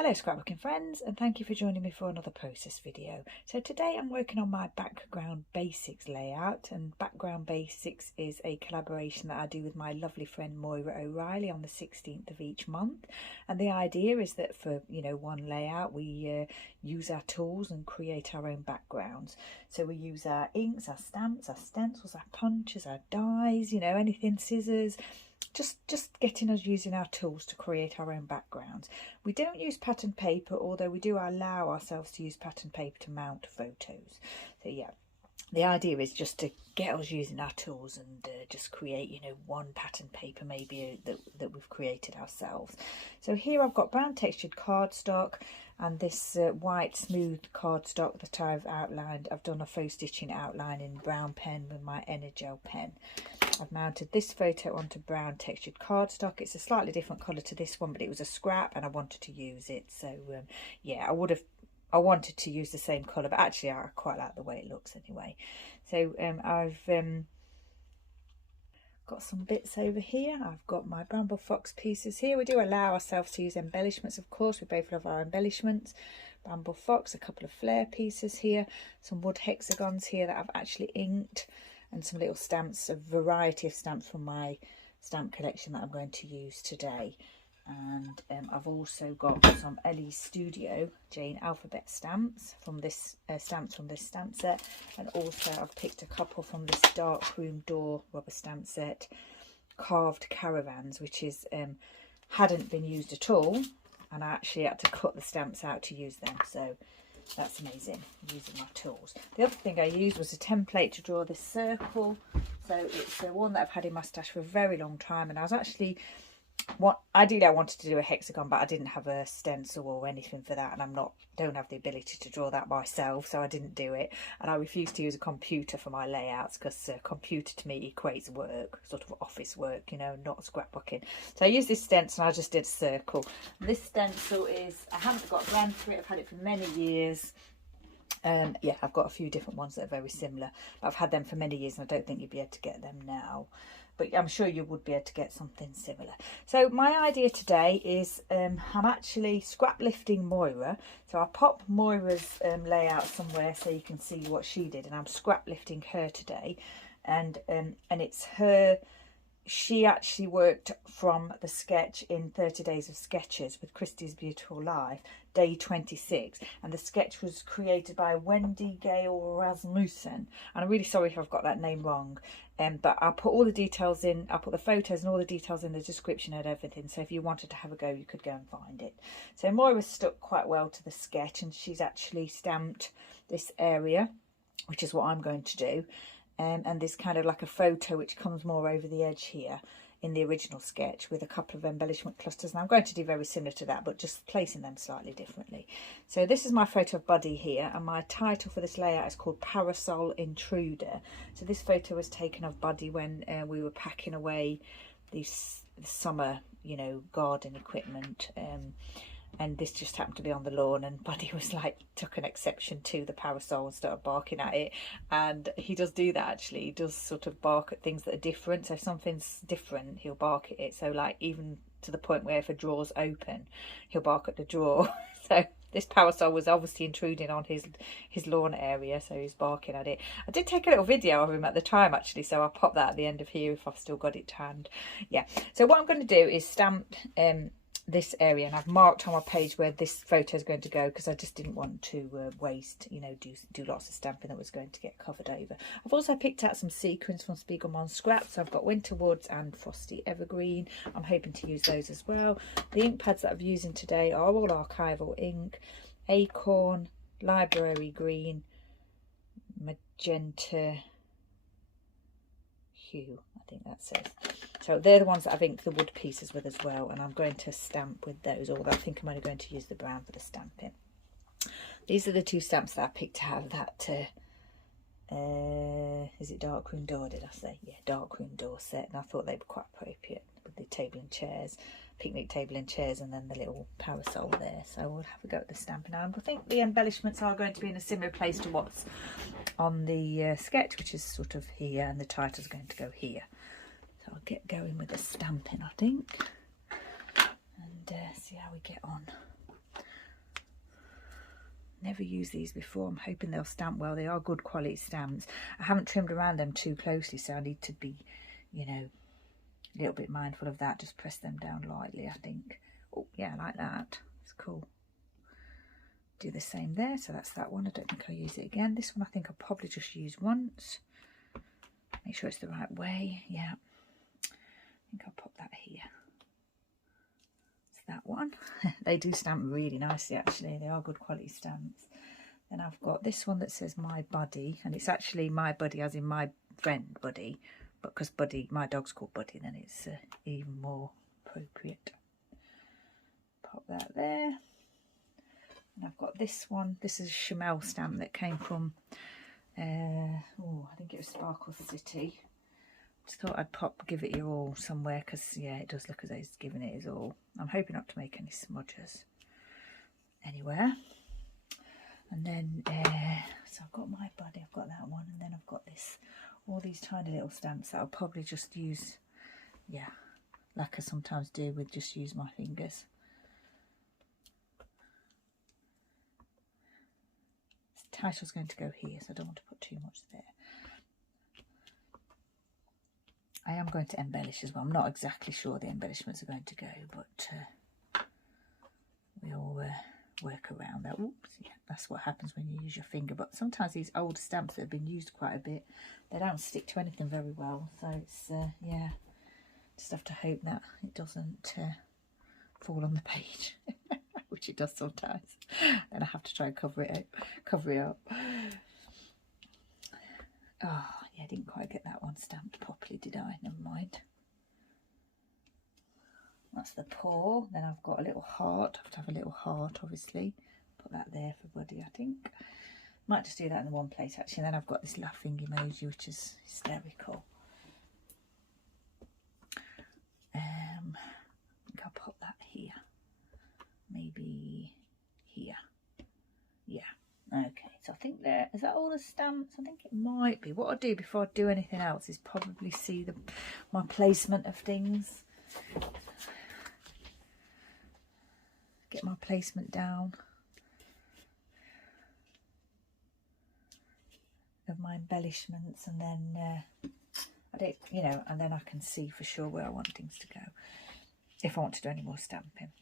Hello scrapbooking friends, and thank you for joining me for another process video. So today I'm working on my background basics layout, and background basics is a collaboration that I do with my lovely friend Moira O'Reilly on the 16th of each month. And the idea is that for one layout we use our tools and create our own backgrounds. So we use our inks, our stamps, our stencils, our punches, our dies, anything, scissors. Just getting us using our tools to create our own backgrounds. We don't use pattern paper, although we do allow ourselves to use pattern paper to mount photos. So yeah, the idea is just to get us using our tools and just create one pattern paper maybe that we've created ourselves. So here I've got brown textured cardstock and this white smooth cardstock that I've outlined. I've done a faux stitching outline in brown pen with my Energel pen. I've mounted this photo onto brown textured cardstock. It's a slightly different colour to this one, but it was a scrap and I wanted to use it. So yeah, I wanted to use the same colour, but actually I quite like the way it looks anyway. So I've got some bits over here. I've got my Bramble Fox pieces here. We do allow ourselves to use embellishments, of course. We both love our embellishments. Bramble Fox, a couple of flare pieces here, some wood hexagons here that I've actually inked, and some little stamps, a variety of stamps from my stamp collection that I'm going to use today. And I've also got some Ellie's Studio Jane Alphabet stamps from this stamp set, and also I've picked a couple from this Dark Room Door rubber stamp set, Carved Caravans, which is hadn't been used at all, and I actually had to cut the stamps out to use them. So that's amazing, using my tools. The other thing I used was a template to draw this circle. So it's one that I've had in my stash for a very long time, and I was actually ideally I wanted to do a hexagon, but I didn't have a stencil or anything for that, and don't have the ability to draw that myself, so I didn't do it. And I refused to use a computer for my layouts because computer to me equates work, sort of office work, not scrapbooking. So I used this stencil and I just did a circle. This stencil is, I haven't got a brand for it, I've had it for many years. Yeah, I've got a few different ones that are very similar, but I've had them for many years and I don't think you'd be able to get them now, but I'm sure you would be able to get something similar. So my idea today is I'm actually scrap lifting Moira. So I'll pop Moira's layout somewhere so you can see what she did, and I'm scrap lifting her today. And it's her. She actually worked from the sketch in 30 Days of Sketches with Christy's Beautiful Life, day 26, and the sketch was created by Wendy Gale Rasmussen, and I'm really sorry if I've got that name wrong, but I'll put all the details in, I'll put the photos and all the details in the description and everything, so if you wanted to have a go you could go and find it. So Moira stuck quite well to the sketch, and she's actually stamped this area, which is what I'm going to do. And this kind of like a photo which comes more over the edge here in the original sketch with a couple of embellishment clusters. And I'm going to do very similar to that, but just placing them slightly differently. So this is my photo of Buddy here, and my title for this layout is called Parasol Intruder. So this photo was taken of Buddy when we were packing away this summer, garden equipment. And this just happened to be on the lawn, and Buddy was like, took an exception to the parasol and started barking at it. And he does do that actually, he does sort of bark at things that are different. So if something's different, he'll bark at it. So like even to the point where if a drawer's open, he'll bark at the drawer. So this parasol was obviously intruding on his lawn area, so he's barking at it. I did take a little video of him at the time actually, so I'll pop that at the end of here if I've still got it to hand. Yeah, so what I'm going to do is stamp this area, and I've marked on my page where this photo is going to go because I just didn't want to waste, do lots of stamping that was going to get covered over. I've also picked out some sequins from Spiegelman Scrap, so I've got Winter Woods and Frosty Evergreen. I'm hoping to use those as well. The ink pads that I'm using today are all archival ink, Acorn, Library Green, Magenta Hue, I think that says. So they're the ones that I've inked the wood pieces with as well, and I'm going to stamp with those, although I think I'm only going to use the brown for the stamping. These are the two stamps that I picked out of that, is it Dark Room Door, did I say? Yeah, Dark Room Door set, and I thought they were quite appropriate with the table and chairs, picnic table and chairs, and then the little parasol there. So we'll have a go at the stamping. And I think the embellishments are going to be in a similar place to what's on the sketch, which is sort of here, and the title's going to go here. So I'll get going with the stamping, I think, and see how we get on. Never used these before. I'm hoping they'll stamp well. They are good quality stamps. I haven't trimmed around them too closely, so I need to be, you know, a little bit mindful of that. Just press them down lightly, I think. Oh yeah, I like that. It's cool. Do the same there. So that's that one. I don't think I'll use it again. This one I think I'll probably just use once. Make sure it's the right way. Yeah, I think I'll pop that here. It's that one. They do stamp really nicely, actually. They are good quality stamps. Then I've got this one that says My Buddy, and it's actually My Buddy as in my friend Buddy, but because Buddy, my dog's called Buddy, then it's even more appropriate. Pop that there. And I've got this one. This is a Chamel stamp that came from, I think it was Sparkle City. Just thought I'd give it your all somewhere, because, yeah, it does look as though it's giving it his all. I'm hoping not to make any smudges anywhere. And then, so I've got My Buddy, I've got that one, and then I've got this, all these tiny little stamps that I'll probably just use, yeah, like I sometimes do with just use my fingers. Title's going to go here, so I don't want to put too much there. I am going to embellish as well. I'm not exactly sure the embellishments are going to go, but we'll work around that. Oops, yeah, that's what happens when you use your finger. But sometimes these older stamps that have been used quite a bit, they don't stick to anything very well. So it's, yeah, just have to hope that it doesn't fall on the page. Which it does sometimes. Then I have to try and cover it up. Oh, yeah, I didn't quite get that one stamped properly, did I? Never mind. That's the paw. Then I've got a little heart. I have to have a little heart, obviously. Put that there for Buddy, I think. Might just do that in the one place, actually. And then I've got this laughing emoji, which is hysterical. I think I'll pop that here. Maybe here. Yeah. Okay, so I think there is that all the stamps. I think it might be. What I'll do before I do anything else is probably see my placement of things. Get my placement down of my embellishments, and then I don't, you know, and then I can see for sure where I want things to go if I want to do any more stamping.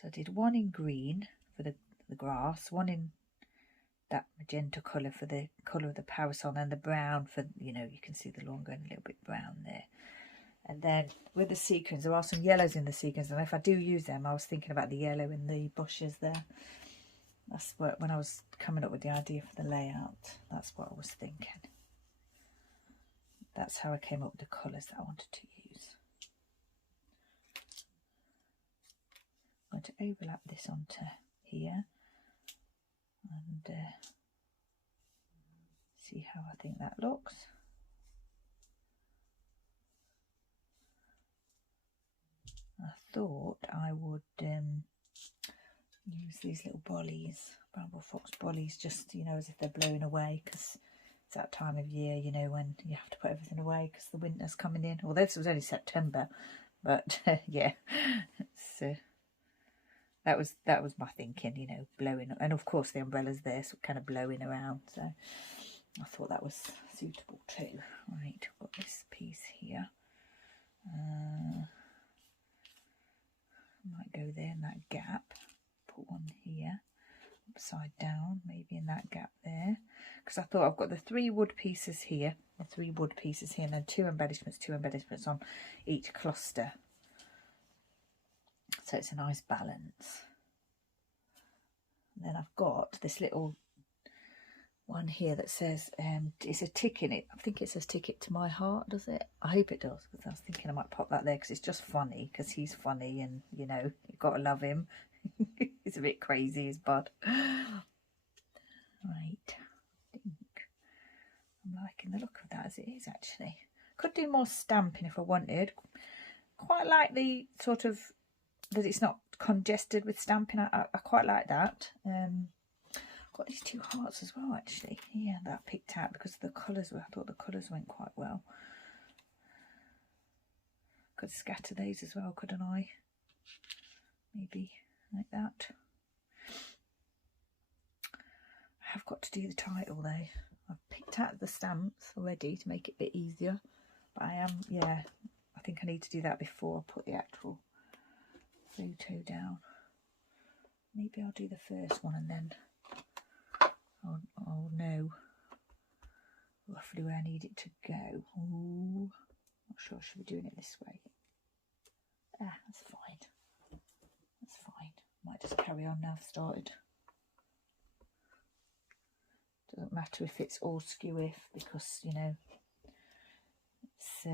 So I did one in green for the grass, one in that magenta colour for the colour of the parasol, and the brown for, you know, you can see the lawn going a little bit brown there. And then with the sequins, there are some yellows in the sequins, and if I do use them, I was thinking about the yellow in the bushes there. That's what, when I was coming up with the idea for the layout, that's what I was thinking. That's how I came up with the colours that I wanted to use. I'm going to overlap this onto here and see how I think that looks. I thought I would use these little bollies, Bramble Fox bollies, just, you know, as if they're blowing away, because it's that time of year, you know, when you have to put everything away because the winter's coming in. Although this was only September, but yeah, it's that was my thinking, you know, blowing, and of course the umbrella's there, so kind of blowing around. So I thought that was suitable too. Right, I've got this piece here. Might go there in that gap. Put one here, upside down, maybe in that gap there, because I thought I've got the 3 wood pieces here, and then two embellishments on each cluster. So it's a nice balance. And then I've got this little one here that says, it's a ticket. I think it says "Ticket to My Heart," does it? I hope it does, because I was thinking I might pop that there because it's just funny, because he's funny and, you know, you've got to love him. He's a bit crazy, his bud. Right, I think I'm liking the look of that as it is, actually. Could do more stamping if I wanted. Quite like the sort of, that it's not congested with stamping. I quite like that. Got these 2 hearts as well, actually. Yeah, that I picked out because the colours were, I thought the colours went quite well. Could scatter these as well, couldn't I? maybe like that. I have got to do the title though. I've picked out the stamps already to make it a bit easier, but I am, yeah, I think I need to do that before I put the actual photo down. Maybe I'll do the first one and then I'll know roughly where I need it to go. Ooh, not sure I should be doing it this way. Ah, that's fine. That's fine. Might just carry on now I've started. Doesn't matter if it's all skew-if, because, you know, it's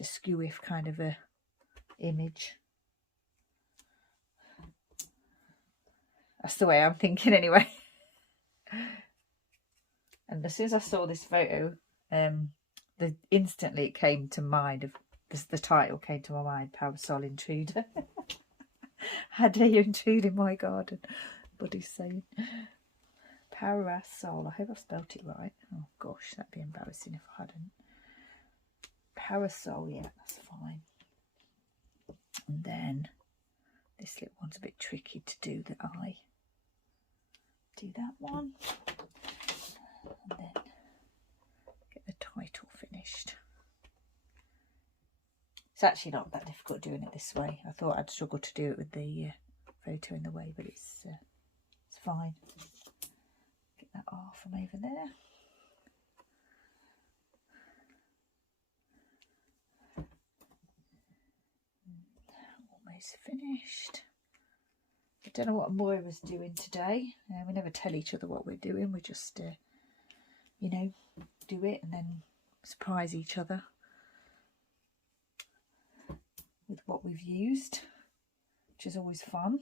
a skew-if kind of a image. That's the way I'm thinking anyway. And as soon as I saw this photo, instantly it came to mind of the title came to my mind, Parasol Intruder. How dare you intrude in my garden? Buddy's saying. Parasol. I hope I've spelt it right. Oh gosh, that'd be embarrassing if I hadn't. Parasol, yeah, that's fine. And then this little one's a bit tricky to do the eye. Do that one. And then get the title finished. It's actually not that difficult doing it this way. I thought I'd struggle to do it with the photo in the way, but it's fine. Get that off from over there. Almost finished. I don't know what Moira's doing today. We never tell each other what we're doing. We just, you know, do it and then surprise each other with what we've used, which is always fun.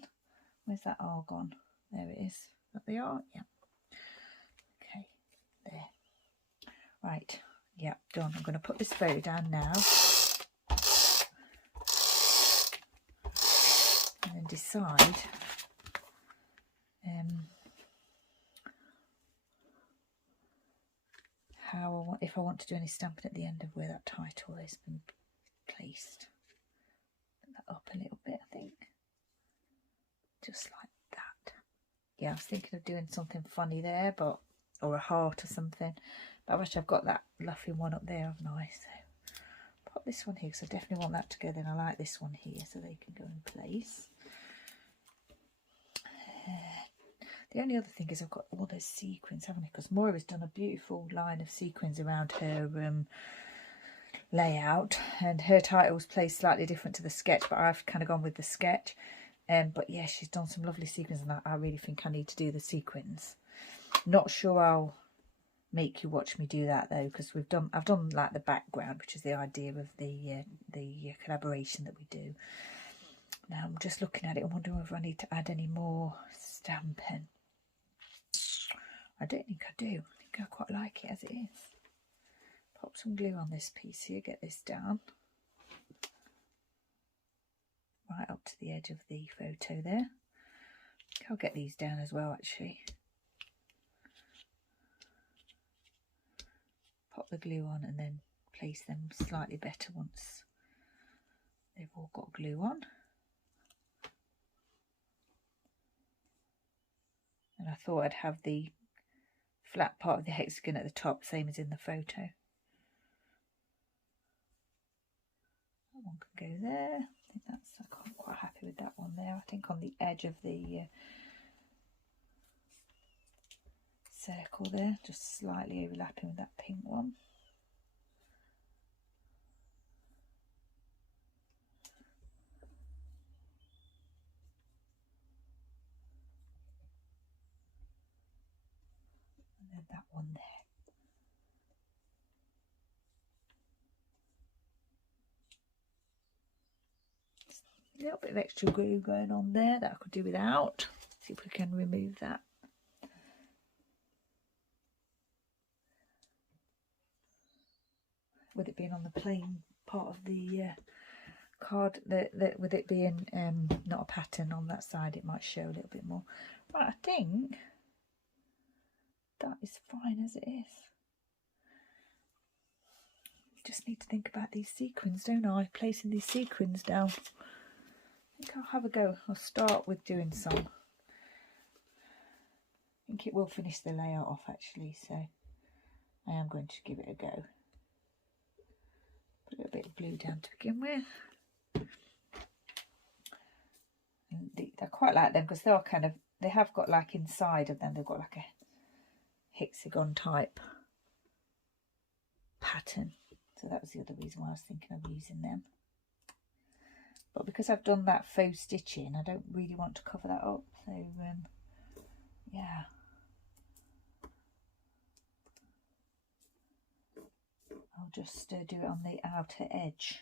Where's that R gone? There it is. Is that the R? Yeah. Okay, there. Right, yeah, done. I'm going to put this photo down now. And then decide if I want to do any stamping at the end of where that title has been placed. Put that up a little bit, I think. Just like that. Yeah, I was thinking of doing something funny there, but or a heart or something. But I've actually got that laughing one up there, haven't I? So pop this one here because I definitely want that to go. Then I like this one here so they can go in place. The only other thing is I've got all those sequins, haven't I? Because Moira's done a beautiful line of sequins around her layout, and her title's placed slightly different to the sketch, but I've kind of gone with the sketch. But yeah, she's done some lovely sequins, and I really think I need to do the sequins. Not sure I'll make you watch me do that though, because I've done like the background, which is the idea of the collaboration that we do. Now I'm just looking at it and wondering whether I need to add any more stamping. I don't think I do. I think I quite like it as it is. Pop some glue on this piece here, get this down. Right up to the edge of the photo there. I'll get these down as well actually. Pop the glue on and then place them slightly better once they've all got glue on. And I thought I'd have the flat part of the hexagon at the top, same as in the photo. That one can go there. I think I'm quite happy with that one there. I think on the edge of the circle there, just slightly overlapping with that pink one. And then that one there. A little bit of extra glue going on there that I could do without. See if we can remove that. With it being on the plain part of the card, with it being not a pattern on that side, it might show a little bit more. Right, I think that is fine as it is. Just need to think about these sequins, don't I? Placing these sequins down. I think I'll have a go. I'll start with doing some. I think it will finish the layout off actually, so I am going to give it a go. Put a little bit of blue down to begin with. And I quite like them because they are kind of, they have got like inside of them, they've got like a hexagon type pattern. So that was the other reason why I was thinking of using them. But because I've done that faux stitching, I don't really want to cover that up. So yeah. I'll just do it on the outer edge.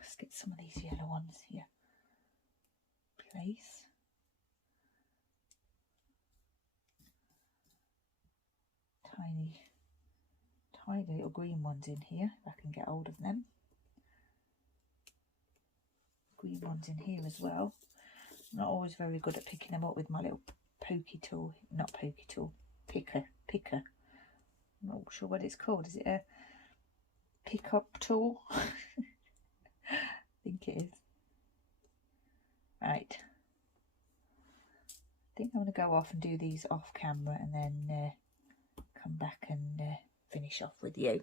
Let's get some of these yellow ones here. Place. Tiny little green ones in here, if I can get hold of them. Green ones in here as well. I'm not always very good at picking them up with my little pokey tool, not pokey tool, picker. I'm not sure what it's called. Is it a pick-up tool? I think it is. Right. I think I'm going to go off and do these off camera and then come back and finish off with you.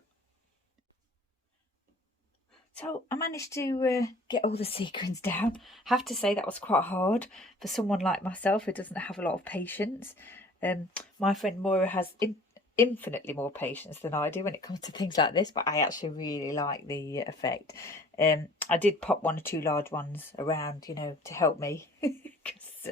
So I managed to get all the sequins down. I have to say that was quite hard for someone like myself who doesn't have a lot of patience. My friend Moira has infinitely more patience than I do when it comes to things like this, but I actually really like the effect. I did pop 1 or 2 large ones around, you know, to help me because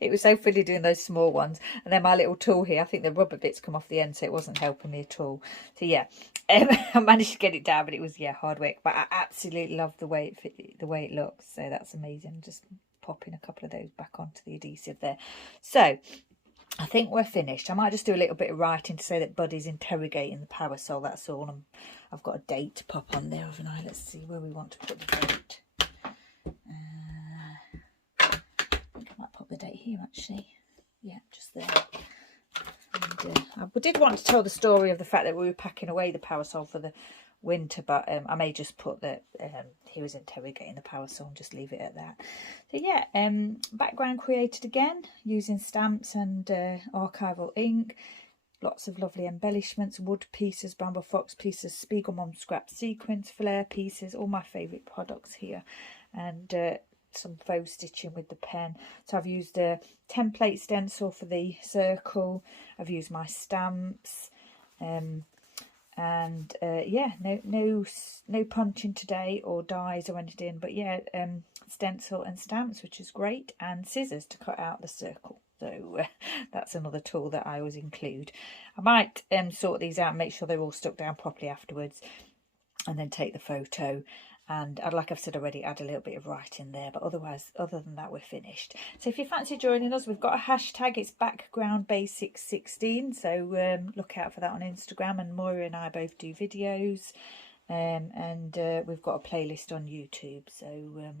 it was so fiddly doing those small ones. And then my little tool here, I think the rubber bits come off the end, so it wasn't helping me at all. So yeah, I managed to get it down, but it was, yeah, hard work. But I absolutely love the way it looks. So that's amazing. Just popping a couple of those back onto the adhesive there. So I think we're finished. I might just do a little bit of writing to say that Buddy's interrogating the parasol, that's all. And I've got a date to pop on there, haven't I? Let's see where we want to put the date. I think I might pop the date here, actually. Yeah, just there. And, I did want to tell the story of the fact that we were packing away the parasol for the winter, but I may just put that he was interrogating the parasol and just leave it at that. So yeah, background created again using stamps and archival ink. Lots of lovely embellishments, wood pieces, bramble fox pieces, Spiegelmom scrap sequins, flare pieces, all my favourite products here, and some faux stitching with the pen. So I've used a template stencil for the circle. I've used my stamps. And yeah, no punching today or dies or anything, but yeah, stencil and stamps, which is great, and scissors to cut out the circle. So that's another tool that I always include. I might sort these out and make sure they're all stuck down properly afterwards, and then take the photo. And like I've said already, add a little bit of writing there, but otherwise, other than that, we're finished. So if you fancy joining us, we've got a hashtag, it's backgroundbasics16, so look out for that on Instagram, and Moira and I both do videos, and we've got a playlist on YouTube, so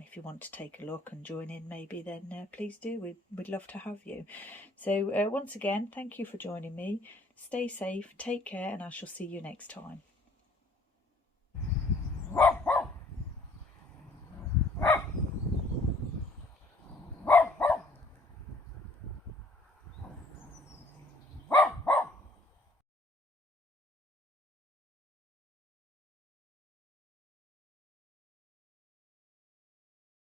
if you want to take a look and join in maybe, then please do. We'd love to have you. So once again, thank you for joining me. Stay safe, take care, and I shall see you next time.